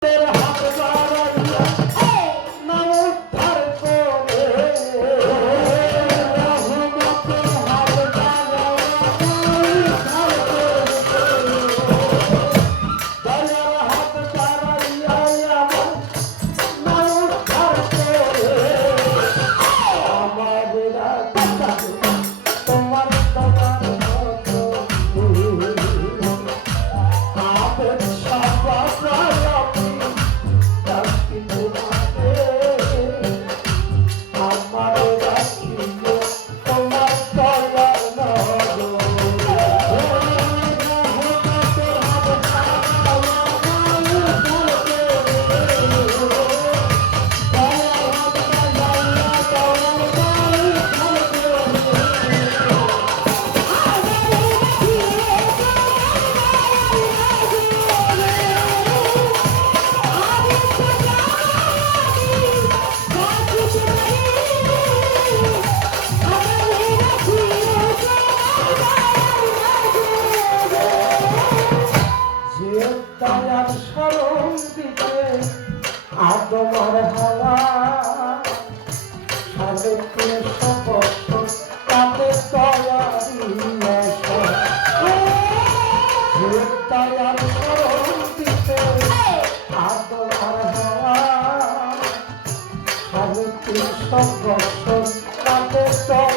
Pero আদমর হাওয়া সাবে কৃষ্ণ তাতে তয়ারি তয়ারি করুন দিতে আদমর হাওয়া সাবে কৃষ্ণ তাতে তয়ারি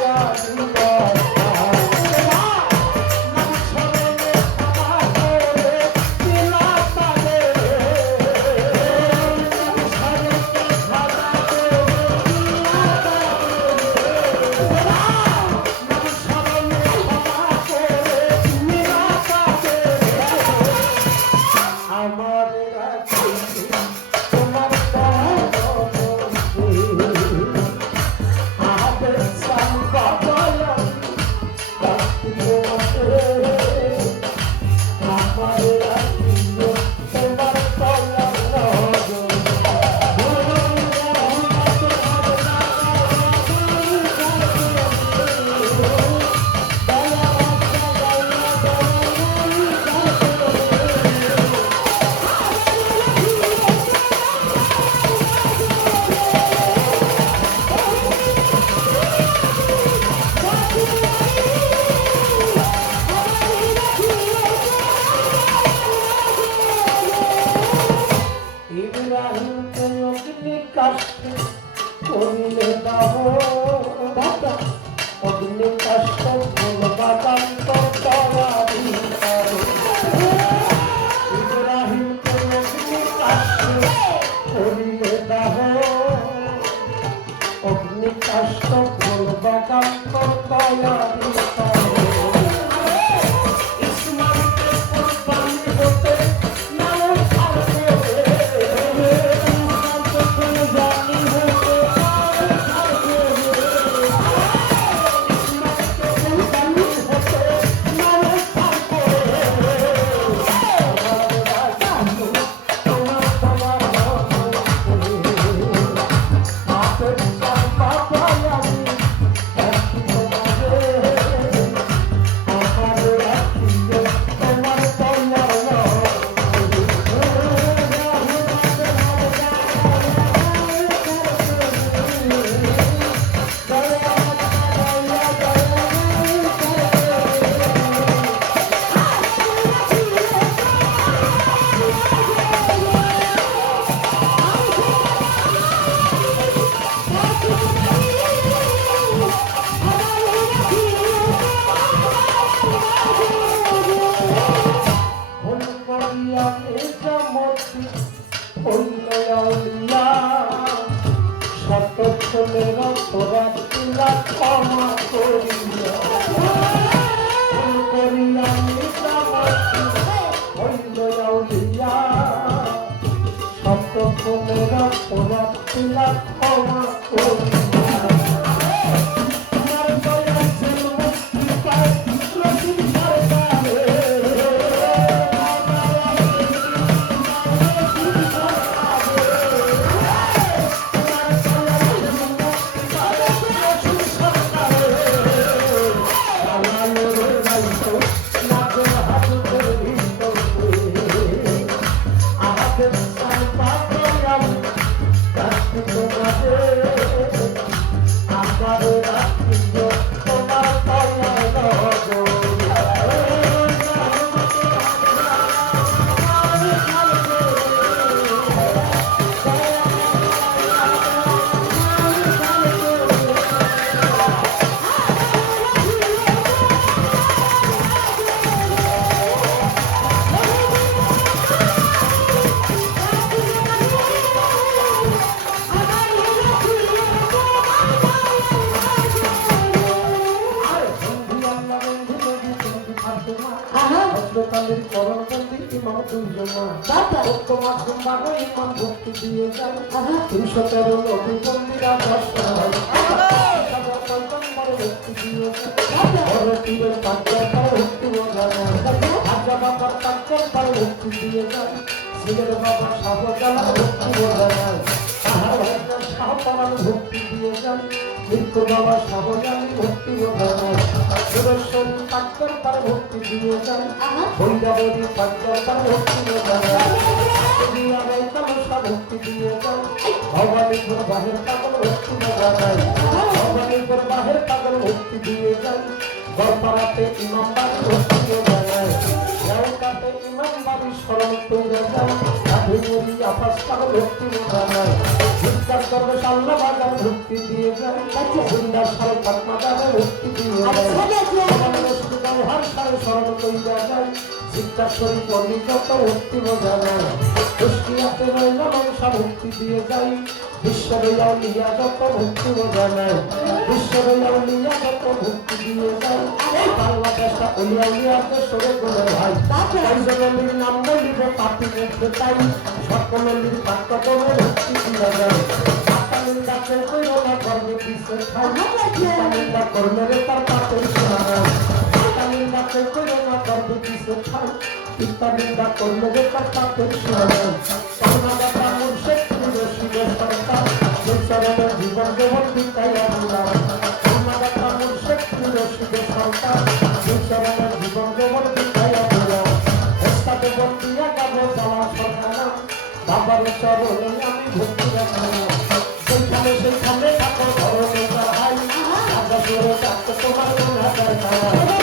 love, oh, oh, oh. দুইজন বাবা। সত্য মাধ্যম বারো ইমান ভক্তি দিয়ে আহা। তিনশো তেরো নবী বন্দিরা দশ পয়গম্বর ভক্তি দিয়ে পীরের পাঁচজন তার ভক্তি বোঝা যায় আজা বাবার পাঁচজন তার ভক্তি দিয়ে যায় ছেলের বাবা শাহজালাল ভক্তি বোঝা যায় তাহার ভক্তি দিয়ে যায় মৃত্যু বাবা শাহজালি ভক্তি সুরেশ্বরী পাঁচজন তার ভক্তি দিয়ে যায় আহা। বৈরাবতী পাঁচজন তার ভক্তি বৈকালসা ভক্তি দিয়ে যায় ভবানীপুর বাহের কাগল ভক্তি বোঝা ভবানীপুর বাহের ভক্তি দিয়ে যায় গড়পাড়াতে ইমামবাড়ি ভক্তি বোঝা ইমামবাড়ি স্মরণ করে যায় আকাশ কাগল ভক্তি যায় ভিক্ষার করবে সাল্লা বাজার ভক্তি দিয়ে যায়। সুন্দর সাল পাটনাদারে ভক্তি দিয়ে যায়। ব্যবহার সারে স্মরণ করিয়া যায়। শিক্ষাশ্বরী পণ্ডিত ভক্তি বোঝা যায়? কুষ্টিয়াতে রইলা মনসা ভক্তি দিয়ে যাই। বিশ্বরইয়াও লিয়া যত ভক্তি বোঝা যায়। বিশ্বরইয়াও লিয়া যত ভক্তি দিয়ে যাই। এই বাংলাদেশটা উলিয়া উলিয়াতে সরে গেলে ভাই। পঞ্চমল্লির নাম বলিব পাপি দেখতে চাই সকলের পাত্র করে ভক্তি দিয়ে খাই। নিন্দা তার পাতে শোনা নিন্দা করবে না করবে পিছে খাই পিতা নিন্দা করবে রে তার পাতে শোনা যায় কর্ণাটকা মুর্শিদ পুরো শিব সরকার বিচরণের জীবন দেবন পিতাই আল্লাহ কর্ণাটকা মুর্শিদ পুরো শিব সরকার বিচরণের জীবন দেবন পিতাই আল্লাহ গাবো চরণে আমি ভক্তি রাখলাম সেইখানে সেইখানে তোমার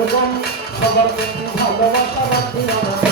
বন্ধুগণ সবার ভালোবাসা